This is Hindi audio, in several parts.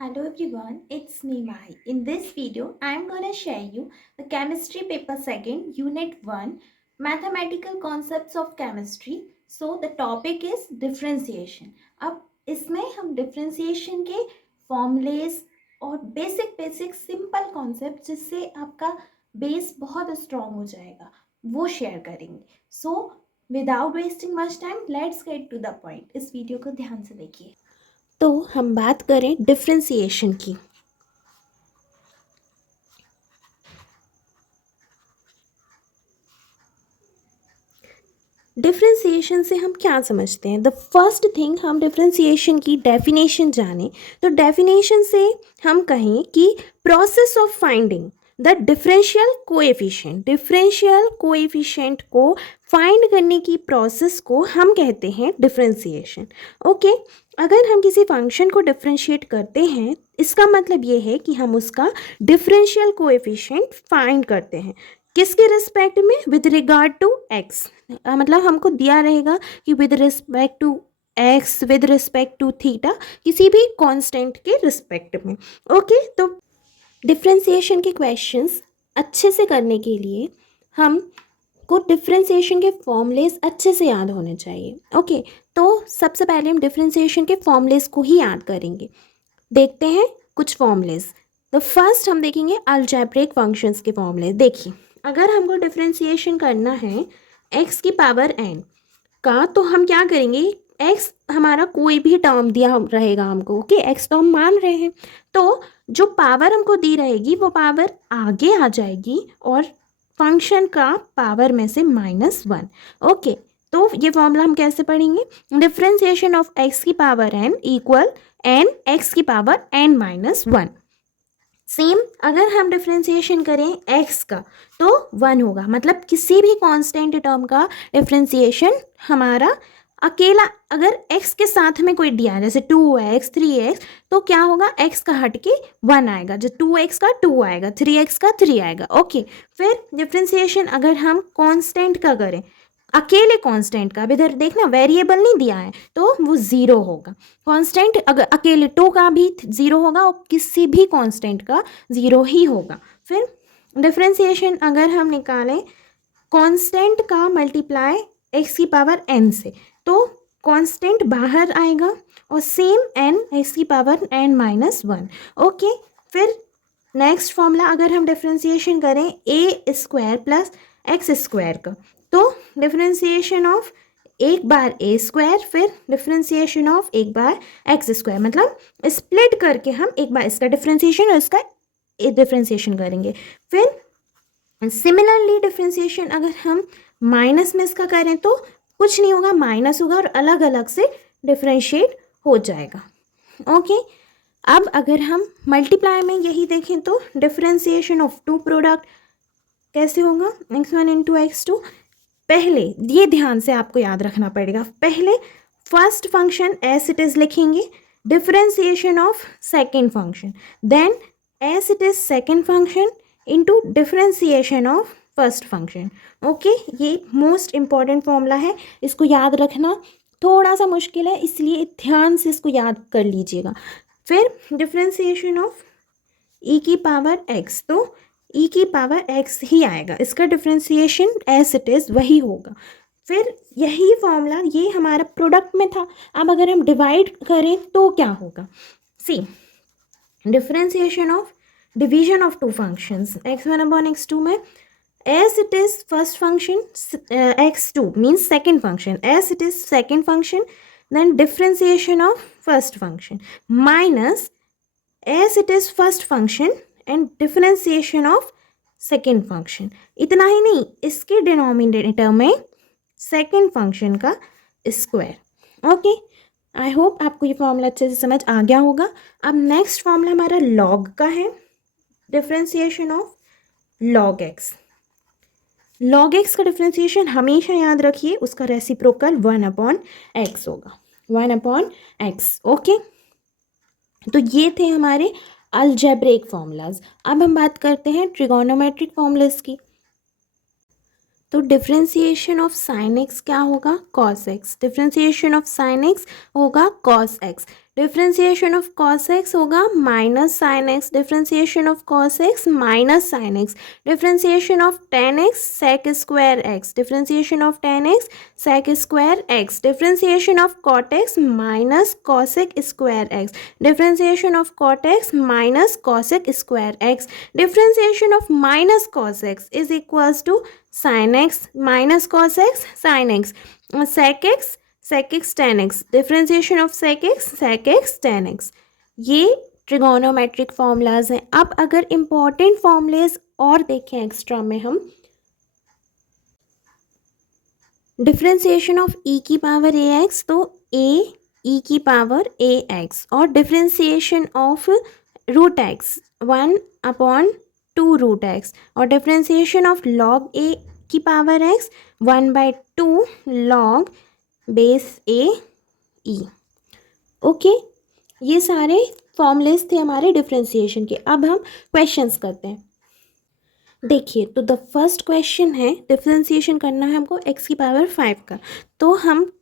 Hello everyone, it's me Mahi. In this video, I am gonna share you the chemistry paper second, unit 1, mathematical concepts of chemistry. So the topic is differentiation. अब इसमें हम differentiation के formulas और basic simple concept जिससे आपका base बहुत strong हो जाएगा वो share करेंगे. So without wasting much time, let's get to the point. इस वीडियो को ध्यान से देखिए. तो हम बात करें डिफरेंशिएशन की. डिफरेंशिएशन से हम क्या समझते हैं? द फर्स्ट थिंग, हम डिफरेंशिएशन की डेफिनेशन जानें. तो डेफिनेशन से हम कहें कि process of finding the differential coefficient को फाइंड करने की प्रोसेस को हम कहते हैं डिफरेंशिएशन. ओके, अगर हम किसी फंक्शन को डिफरेंशिएट करते हैं, इसका मतलब ये है कि हम उसका डिफरेंशियल कोएफिशिएंट फाइंड करते हैं. किसके रिस्पेक्ट में? With regard to X. मतलब हमको दिया रहेगा कि with respect to X, with respect to theta, किसी भी कांस्टेंट के रिस्पेक्ट में. ओके, तो डिफरेंशिएशन के क्वेश्चंस अच्छे से करने के लिए हम को डिफरेंशिएशन के फॉर्मूलेस अच्छे से याद होने चाहिए. ओके, तो सबसे पहले हम डिफरेंशिएशन के फॉर्मूलेस को ही याद करेंगे. देखते हैं कुछ फॉर्मूलेस. तो फर्स्ट हम देखेंगे अलजेब्रिक फंक्शंस के फॉर्मूले. देखिए, अगर हमको डिफरेंशिएशन करना है x की पावर n का, तो हम क्या करेंगे? x हमारा कोई भी टर्म दिया रहेगा हमको. ओके, x तो हम मान रहे हैं, तो जो पावर हमको दी रहेगी वो पावर आगे आ जाएगी और फंक्शन का पावर में से -1. ओके, तो ये फॉर्मूला हम कैसे पढ़ेंगे? डिफरेंशिएशन ऑफ x की power n equal n x की पावर n-1. सेम अगर हम डिफरेंशिएशन करें x का, तो 1 होगा. मतलब किसी भी कांस्टेंट टर्म का डिफरेंशिएशन हमारा अकेला, अगर x के साथ में कोई दिया है जैसे 2x 3x, तो क्या होगा? x का हट के 1 आएगा. जो 2x का 2 आएगा, 3x का 3 आएगा. ओके, फिर डिफरेंशिएशन अगर हम कांस्टेंट का करें, अकेले कांस्टेंट का, इधर देखना वेरिएबल नहीं दिया है, तो वो 0 होगा. कांस्टेंट अगर अकेले 2 का भी 0 होगा और किसी भी कांस्टेंट का 0 ही होगा. फिर डिफरेंशिएशन अगर हम निकालें कांस्टेंट का मल्टीप्लाई x की पावर n से, तो कांस्टेंट बाहर आएगा और सेम n x की पावर n-1. ओके, फिर नेक्स्ट फॉर्मूला अगर हम डिफरेंशिएशन करें a square plus x square का, तो डिफरेंशिएशन ऑफ एक बार ए स्क्वायर, फिर डिफरेंशिएशन ऑफ एक बार एक्स स्क्वायर. मतलब स्प्लिट करके हम एक बार इसका डिफरेंशिएशन और इसका डिफरेंशिएशन करेंगे. फिर सिमिलरली डिफरेंशिएशन अगर हम माइनस में इसका करें, तो कुछ नहीं होगा, माइनस होगा और अलग अलग से डिफरेंशिएट हो जाएगा. ओके, अब अगर हम मल्टीप्लाई में यही देखें, तो डिफरेंशिएशन ऑफ टू प्रोडक्ट कैसे होगा? x1 into x2. पहले ये ध्यान से आपको याद रखना पड़ेगा, पहले first function as it is लिखेंगे, differentiation of second function, then as it is second function into differentiation of first function. Okay, ये मोस्ट इम्पॉर्टेंट फॉर्मूला है, इसको याद रखना थोड़ा सा मुश्किल है, इसलिए ध्यान से इसको याद कर लीजिएगा. फिर डिफरेंशिएशन ऑफ e की पावर x, तो e की पावर x ही आएगा, इसका डिफरेंशिएशन एज इट इज़ वही होगा. फिर यही फॉर्मूला ये हमारा प्रोडक्ट में था, अब अगर हम डिवाइड करें तो क्या होगा? See, differentiation of division of two functions x1 upon x2 में, as it is first function x2 means second function, as it is second function, then differentiation of first function minus as it is first function and differentiation of second function. इतना ही नहीं, इसके डिनोमिनेटर में सेकेंड फंक्शन का स्क्वायर. ओके, आई होप आपको ये फॉर्मूला अच्छे से समझ आ गया होगा. अब नेक्स्ट फॉर्मूला हमारा लॉग का है, differentiation of log x. Log x का डिफरेंशिएशन हमेशा याद रखिए, उसका रेसिप्रोकल 1/x होगा, 1/x. ओके, तो ये थे हमारे अलजेब्रिक फॉर्मूलाज. अब हम बात करते हैं ट्रिगोनोमेट्रिक फॉर्मूलाज की. तो डिफरेंशिएशन ऑफ साइन एक्स क्या होगा? Cos X. Differentiation of sine X होगा cos X. Differentiation of cos X होगा minus sine X, differentiation of cos X minus sine X, differentiation of tan X sec square X, differentiation of tan X sec square X, differentiation of cot X minus cosec square X, differentiation of cot X minus cosec square X, differentiation of minus cos X is equals to sine X minus cos x sine x, sec x tan x, differentiation of sec x tan x। ये ट्रिगोनोमेट्रिक फॉर्मूलाज हैं। अब अगर इम्पॉर्टेंट फॉर्मूलेज और देखें एक्स्ट्रा में, हम डिफ्रेंसिएशन ऑफ e की पावर ax, तो a e की पावर ax, और differentiation of root x 1/2 root x, और डिफ्रेंसिएशन ऑफ log a की power x 1/2 log base A E. Okay, ये सारे फॉर्मूलेस थे हमारे डिफ्रेंसिएशन के। अब हम क्वेश्चंस करते हैं। देखिए, तो द फर्स्ट क्वेश्चन है, डिफ्रेंसिएशन करना है हमको x की पावर 5 का, तो हम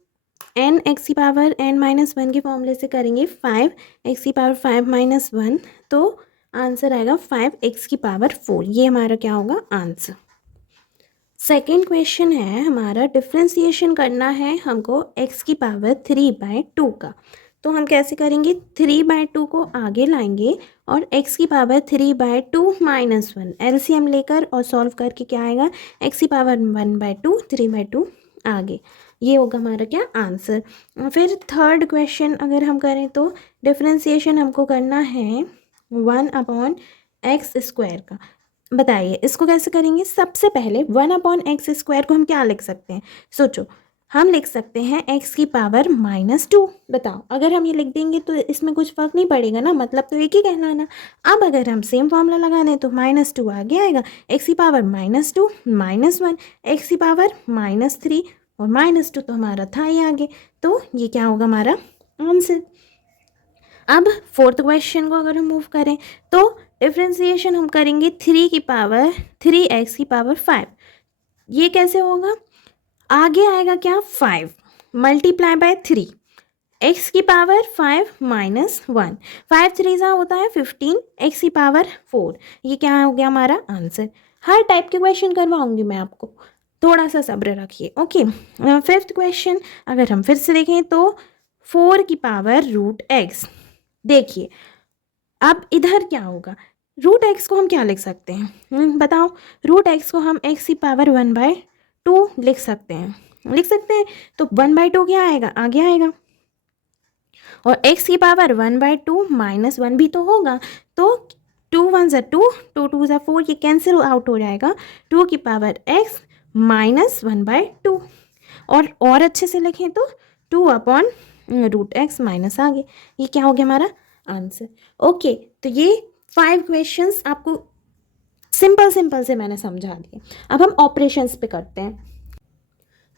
n x की पावर n-1 के फॉर्मूले से करेंगे 5 x की पावर 5 - 1, तो आंसर आएगा 5 x की पावर 4। ये हमारा क्या होगा, आंसर। सेकेंड क्वेश्चन है हमारा, डिफ्रेंसिएशन करना है हमको x की पावर 3/2 का, तो हम कैसे करेंगे, 3/2 को आगे लाएंगे और x की पावर 3/2 - 1 एलसीएम लेकर और सॉल्व करके क्या आएगा, x की पावर 1/2 3/2 आगे। ये होगा हमारा क्या, आंसर। फिर थर्ड क्वेश्चन अगर हम करें तो डिफ्रेंसिएशन हमको करना है 1/x² का। बताइए इसको कैसे करेंगे। सबसे पहले 1/x² को हम क्या लिख सकते हैं, सोचो, हम लिख सकते हैं x की पावर -2। बताओ, अगर हम ये लिख देंगे तो इसमें कुछ फ़र्क नहीं पड़ेगा ना, मतलब तो एक ही कहलाना। अब अगर हम सेम फॉर्मूला लगा दें तो -2 आगे आएगा, x की पावर -2 -1, x की पावर -3 और -2 तो हमारा था ही आगे, तो ये क्या होगा हमारा आंसर। अब फोर्थ क्वेश्चन को अगर हम मूव करें तो डिफ्रेंसिएशन हम करेंगे 3 की पावर 3x की पावर 5। ये कैसे होगा, आगे आएगा क्या, 5 मल्टीप्लाई बाय 3, x की पावर 5 - 1, 5 3 सा होता है 15, x की पावर 4। ये क्या हो गया हमारा आंसर। हर टाइप के क्वेश्चन करवाऊंगी मैं आपको, थोड़ा सा सब्र रखिए। ओके, फिफ्थ क्वेश्चन अगर हम फिर से देखें तो 4 की पावर √x। देखिए अब इधर क्या होगा, √x को हम क्या लिख सकते हैं, बताओ। √x को हम x की पावर 1/2 लिख सकते हैं, तो 1/2 क्या आएगा, आगे आएगा, और x की पावर 1/2 - 1 भी तो होगा, तो 2 1 = 2, 2 2 = 4, ये कैंसिल आउट हो जाएगा, 2 की पावर x -1/2, और अच्छे से लिखें तो 2/√x माइनस आगे। ये क्या हो गया हमारा आंसर। ओके, तो ये 5 क्वेश्चंस आपको सिंपल से मैंने समझा दिए। अब हम ऑपरेशंस पे करते हैं।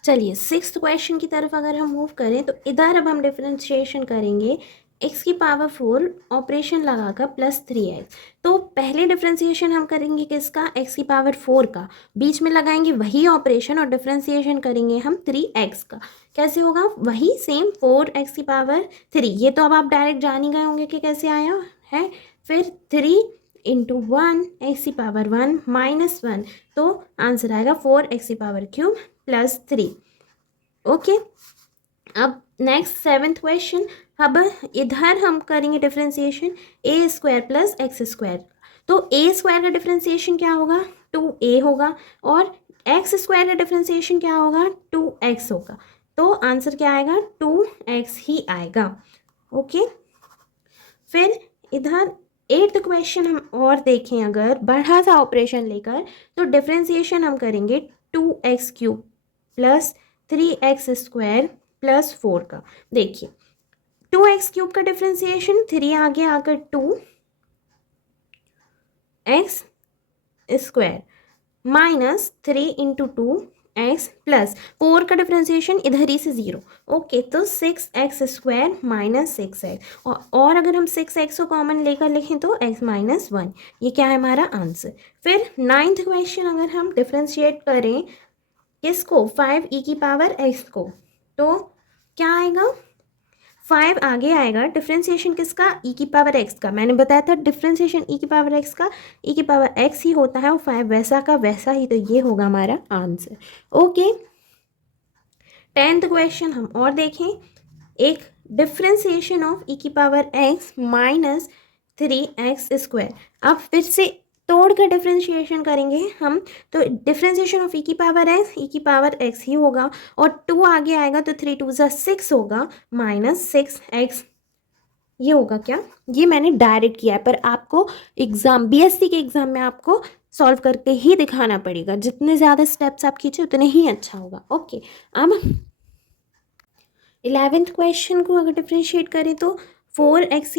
चलिए सिक्स्थ क्वेश्चन की तरफ अगर हम मूव करें तो इधर अब हम डिफरेंशिएशन करेंगे x की पावर 4 ऑपरेशन लगाकर +3x। तो पहले डिफरेंशिएशन हम करेंगे किसका, x की पावर 4 का, बीच में लगाएंगे वही ऑपरेशन और डिफरेंशिएशन करेंगे हम 3x का। कैसे होगा, वही सेम 4x की पावर 3, ये तो अब आप डायरेक्ट जान ही गए होंगे कि कैसे आया है। फिर 3 × 1 x की पावर 1 - 1, तो आंसर आएगा 4x की पावर क्यूब +3। ओके, अब नेक्स्ट सेवेंथ क्वेश्चन, अब इधर हम करेंगे डिफरेंशिएशन a² + x²। तो a² का डिफरेंशिएशन क्या होगा, 2a होगा, और x² का डिफरेंशिएशन क्या होगा, 2x होगा, तो आंसर क्या आएगा, 2x ही आएगा। ओके, फिर इधर 8th क्वेश्चन हम और देखें, अगर बड़ा सा ऑपरेशन लेकर, तो डिफरेंशिएशन हम करेंगे 2x³ + 3x² + 4 का। देखिए 2x³ का डिफरेंशिएशन 3 आगे आकर 2x² -3 × 2x + 4 का डिफरेंशिएशन इधर ही से 0। ओके, तो 6x² - 6x, और अगर हम 6x को कॉमन लेकर लिखें तो x - 1। ये क्या है हमारा आंसर। फिर 9th क्वेश्चन अगर हम डिफरेंशिएट करें किसको, 5e की पावर x को, तो क्या आएगा, 5 आगे आएगा, डिफ्रेंसिएशन किसका, ई की पावर एक्स का। मैंने बताया था डिफ्रेंसिएशन ई की पावर एक्स का ई की पावर एक्स ही होता है और 5 वैसा का वैसा ही, तो ये होगा हमारा आंसर। ओके, 10th क्वेश्चन हम और देखें। एक डिफ्रेंसिएशन ऑफ ई की पावर एक्स माइनस 3x²। अब फिर से तोड़ कर डिफ्रेंशिएशन करेंगे हम, तो डिफ्रेंशिएशन ऑफ ई की पावर एक्स ई की पावर एक्स ही होगा और 2 आगे आएगा तो 3 2 ज़ा 6 होगा माइनस 6x। ये होगा क्या, ये मैंने डायरेक्ट किया है, पर आपको एग्जाम बीएससी के एग्जाम में आपको सॉल्व करके ही दिखाना पड़ेगा। जितने ज़्यादा स्टेप्स आप खींचे उतने ही अच्छा होगा। ओके, अब 11th क्वेश्चन को अगर डिफ्रेंशिएट करें तो 4x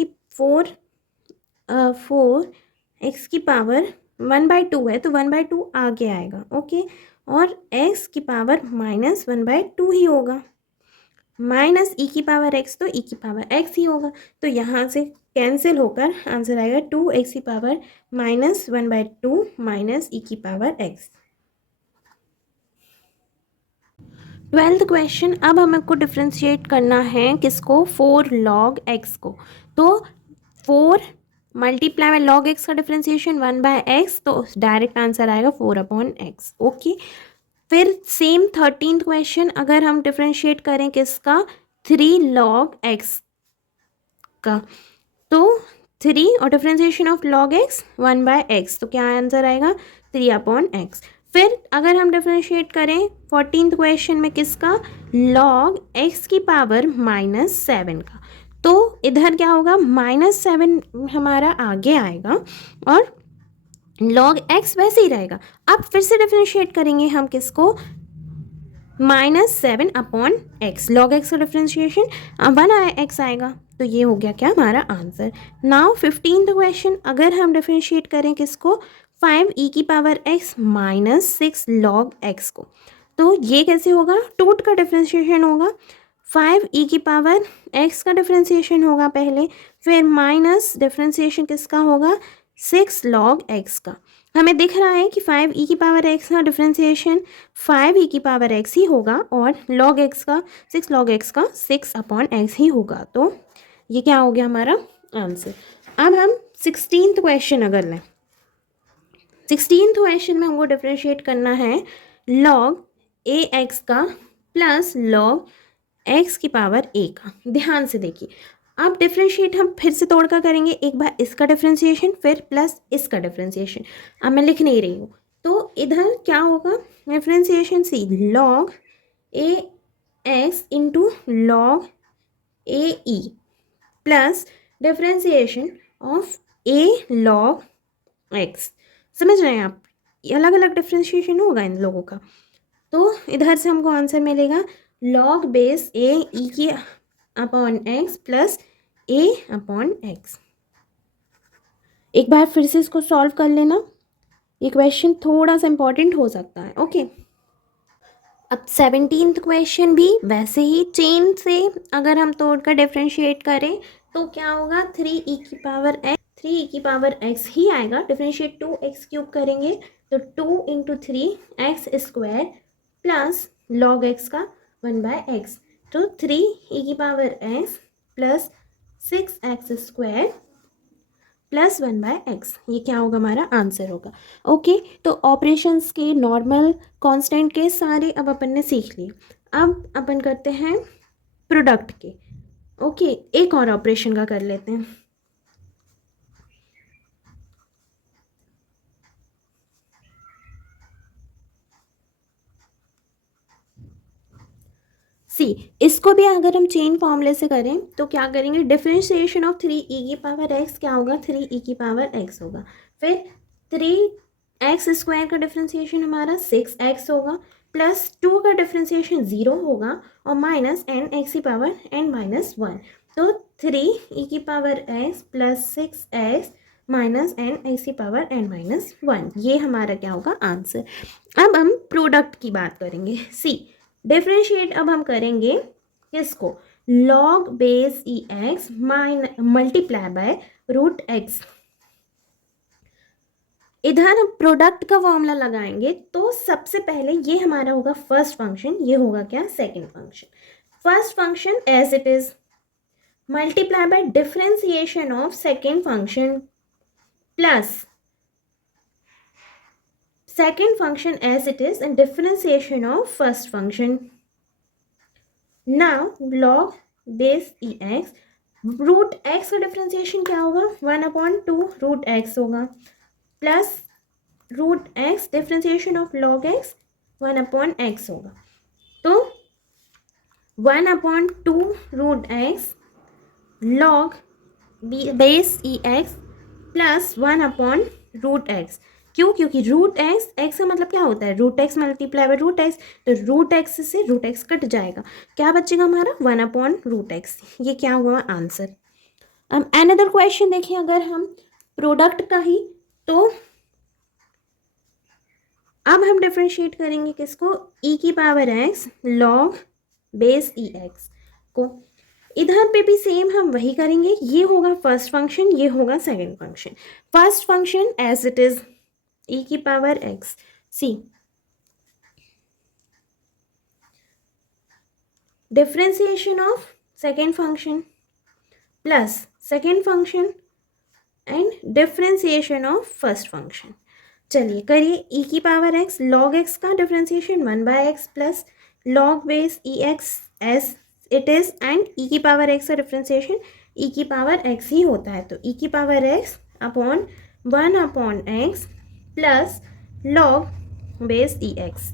की पावर 1/2 है तो 1/2 आगे आएगा। ओके, और x की पावर -1/2 ही होगा, माइनस ई की पावर x तो ई की पावर x ही होगा, तो यहाँ से कैंसिल होकर आंसर आएगा 2x की पावर -1/2 माइनस ई की पावर x। 12th क्वेश्चन, अब हमको डिफ्रेंशिएट करना है किसको, 4 log x को। तो 4 मल्टीप्लाई में log x का डिफ्रेंशिएशन 1/x, तो डायरेक्ट आंसर आएगा 4/x। ओके, फिर सेम 13th क्वेश्चन, अगर हम डिफ्रेंशिएट करें किसका, 3 log x का, तो 3 और differentiation of log x 1/x, तो क्या आंसर आएगा 3/x। फिर अगर हम डिफ्रेंशिएट करें 14th क्वेश्चन में किसका, log x की पावर -7 का, तो इधर क्या होगा, -7 हमारा आगे आएगा और log x वैसे ही रहेगा। अब फिर से डिफ्रेंशिएट करेंगे हम किसको, -7/x, log x का डिफ्रेंशिएशन 1x आएगा, तो ये हो गया क्या हमारा आंसर। नाउ 15th क्वेश्चन, अगर हम डिफ्रेंशिएट करें किसको, 5e की पावर x -6 log x को, तो ये कैसे होगा, टूट का डिफ्रेंशिएशन होगा, 5e की पावर x का डिफ्रेंशिएशन होगा पहले, फिर माइनस डिफ्रेंशिएशन किसका होगा, 6 log x का। हमें दिख रहा है कि 5e की पावर x का डिफ्रेंशिएशन 5e की पावर x ही होगा और log x का 6 log x का 6/x ही होगा, तो ये क्या हो गया हमारा आंसर। अब हम 16th क्वेश्चन अगर लें, 16th क्वेश्चन में हमको डिफ्रेंशिएट करना है log ax का प्लस log x की पावर a का। ध्यान से देखिए, अब डिफ्रेंशिएट हम फिर से तोड़कर करेंगे, एक बार इसका डिफ्रेंशिएशन फिर प्लस इसका डिफ्रेंशिएशन। अब मैं लिख नहीं रही हूँ, तो इधर क्या होगा, differentiation C log ax into log ae plus differentiation of a log x। समझ रहे हैं आप, अलग अलग डिफ्रेंशिएशन होगा इन लोगों का, तो इधर से हमको आंसर मिलेगा log बेस a e की अपॉन x प्लस a/x। एक बार फिर से इसको सॉल्व कर लेना, ये क्वेश्चन थोड़ा सा इम्पॉर्टेंट हो सकता है। ओके, अब 17th क्वेश्चन भी वैसे ही चेन से अगर हम तोड़कर डिफ्रेंशिएट करें तो क्या होगा, 3e की पावर x ही आएगा, डिफ्रेंशिएट 2x³ करेंगे तो 2 × 3x² प्लस log x का 1/x, तो 3e की power x plus 6x² plus 1/x, ये क्या होगा हमारा आंसर होगा। ओके, तो ऑपरेशंस के नॉर्मल कांस्टेंट के सारे अब अपन ने सीख लिए। अब अपन करते हैं प्रोडक्ट के। ओके, एक और ऑपरेशन का कर लेते हैं। सी, इसको भी अगर हम चेन फॉर्मूले से करें तो क्या करेंगे, डिफरेंशिएशन ऑफ 3e की पावर x क्या होगा, 3e की पावर x होगा, फिर 3x² का डिफरेंशिएशन हमारा 6x होगा, प्लस 2 का डिफरेंशिएशन 0 होगा और माइनस n(x) की पावर n-1, तो 3e की power x plus 6x minus n(x) की पावर n-1, ये हमारा क्या होगा आंसर। अब हम प्रोडक्ट की बात करेंगे। सी, डिफ्रेंशिएट अब हम करेंगे किसको, log base ex multiply by root x। इधर हम प्रोडक्ट का फॉर्मूला लगाएंगे तो सबसे पहले ये हमारा होगा फर्स्ट फंक्शन, ये होगा क्या second function. First function as it is multiply by differentiation of second function plus second function as it is and differentiation of first function. Now log base ex root X का डिफ्रेंसिएशन क्या होगा 1/2 रूट एक्स होगा plus root X differentiation of log X 1/x होगा तो 1/2 रूट एक्स लॉग बेस ई एक्स प्लस 1/√x क्यों क्योंकि रूट एक्स का मतलब क्या होता है root X multiply by root X तो रूट एक्स से रूट एक्स कट जाएगा क्या बचेगा हमारा 1/√x ये क्या हुआ आंसर। अब अनदर क्वेश्चन देखिए अगर हम प्रोडक्ट का ही तो अब हम डिफ्रेंशिएट करेंगे किसको e⁻x log बेस ई एक्स को इधर पे भी सेम हम वही करेंगे ये होगा फर्स्ट फंक्शन ये होगा second function first function as it is e⁻x see differentiation of second function plus second function and differentiation of first function चलिए करिए e⁻x log x का डिफरेंशिएशन 1/x plus log base E X as it is and e⁻x का डिफरेंशिएशन e⁻x ही होता है तो e⁻x upon 1/x plus log base ई एक्स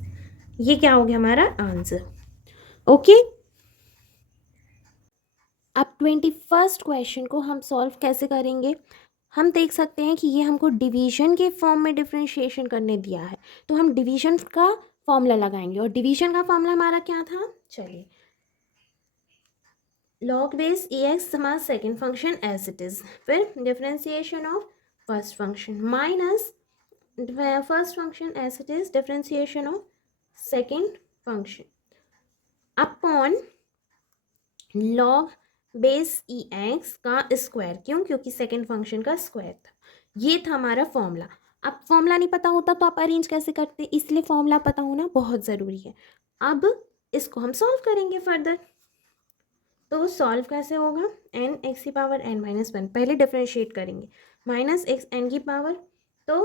ये क्या हो गया हमारा आंसर ओके। अब 21st क्वेश्चन को हम सॉल्व कैसे करेंगे हम देख सकते हैं कि ये हमको डिवीजन के फॉर्म में डिफरेंशिएशन करने दिया है तो हम डिवीजन का फॉर्मूला लगाएंगे और डिवीजन का फॉर्मूला हमारा क्या था चलिए log बेस ई एक्स हमारा second function as it is फिर differentiation of first function minus first function as it is differentiation of second function upon log base E x का स्क्वायर क्यों क्योंकि सेकेंड फंक्शन का स्क्वायर था ये था हमारा फॉर्मूला। अब फॉर्मूला नहीं पता होता तो आप अरेंज कैसे करते इसलिए फॉर्मूला पता होना बहुत ज़रूरी है। अब इसको हम सॉल्व करेंगे फर्दर तो सॉल्व कैसे होगा एन एक्स की पावर n-1 पहले डिफ्रेंशिएट करेंगे माइनस एक्स एन की पावर तो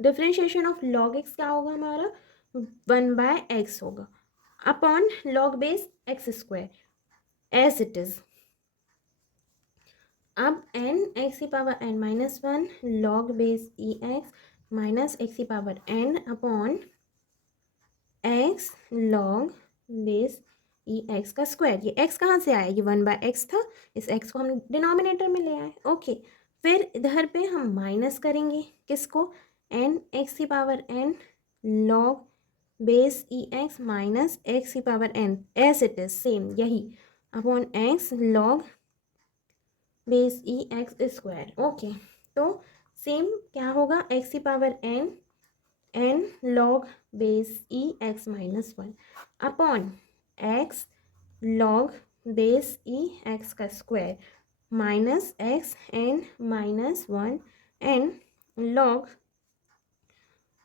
डिफ्रेंशिएशन ऑफ log x क्या होगा हमारा 1/x होगा upon log base x square as it is अब n एक्स की पावर n-1 log बेस ई एक्स माइनस एक्स की पावर n अपॉन x log बेस ई एक्स का स्क्वायर ये x कहाँ से आया ये 1/x था इस x को हम डिनोमिनेटर में ले आए ओके फिर इधर पे हम माइनस करेंगे किसको n एक्स की पावर n log बेस ई एक्स माइनस एक्स की power n as it is same यही अपॉन x log बेस ई एक्स स्क्वायर ओके तो सेम क्या होगा एक्स की पावर n log बेस ई x -1 upon x log base ई एक्स का square minus x n-1 n log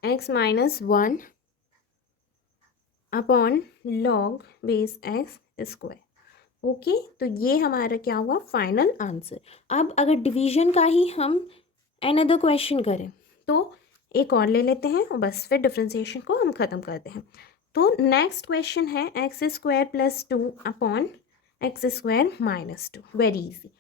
x -1 upon log base x square okay तो ये हमारा क्या हुआ फाइनल आंसर। अब अगर डिवीजन का ही हम अनदर क्वेश्चन करें तो एक और ले लेते हैं और बस फिर डिफरेंशिएशन को हम ख़त्म करते हैं तो नेक्स्ट क्वेश्चन है x² + 2 upon x² - 2 very easy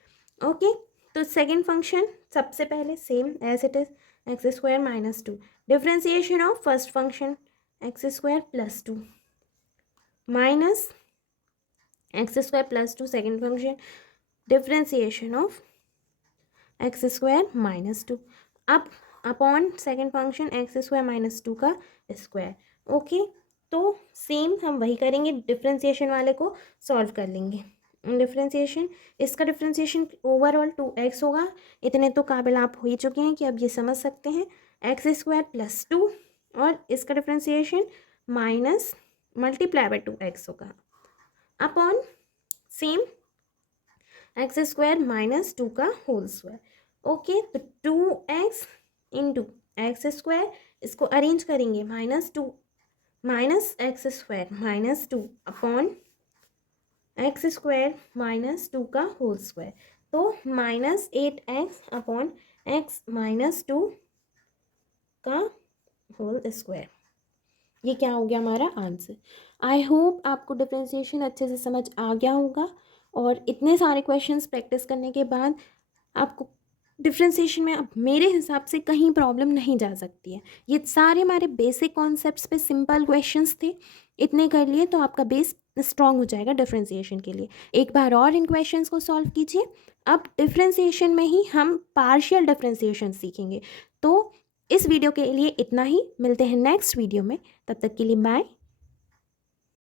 okay तो सेकेंड फंक्शन सबसे पहले same as it is x² - 2 differentiation of first function x² + 2 minus x² + 2 second function differentiation of x² - 2 अब अपॉन सेकेंड फंक्शन x² - 2 का स्क्वायर ओके तो सेम हम वही करेंगे डिफरेंशिएशन वाले को सॉल्व कर लेंगे डिफरेंशिएशन इसका डिफरेंशिएशन ओवरऑल 2x होगा इतने तो काबिल आप हो ही चुके हैं कि अब ये समझ सकते हैं x² + 2 और इसका differentiation minus multiply by 2x होगा अपॉन सेम x² - 2 का होल स्क्वायर ओके तो 2x इंटू x² इसको अरेंज करेंगे -2 - x² - 2 upon x square minus 2 का होल स्क्वायर, तो -8x/x-2 का होल स्क्वायर, ये क्या हो गया हमारा आंसर। आई होप आपको डिफ्रेंसिएशन अच्छे से समझ आ गया होगा, और इतने सारे क्वेश्चंस प्रैक्टिस करने के बाद आपको डिफ्रेंसिएशन में अब मेरे हिसाब से कहीं प्रॉब्लम नहीं जा सकती है। ये सारे हमारे बेसिक कॉन्सेप्ट्स पे सिंपल क्वेश्चंस थे, इतने कर लिए तो आपका बेस स्ट्रॉन्ग हो जाएगा डिफ्रेंसिएशन के लिए। एक बार और इन क्वेश्चंस को सॉल्व कीजिए। अब डिफ्रेंसिएशन में ही हम पार्शियल डिफ्रेंसिएशन सीखेंगे। तो इस वीडियो के लिए इतना ही, मिलते हैं नेक्स्ट वीडियो में, तब तक के लिए बाय।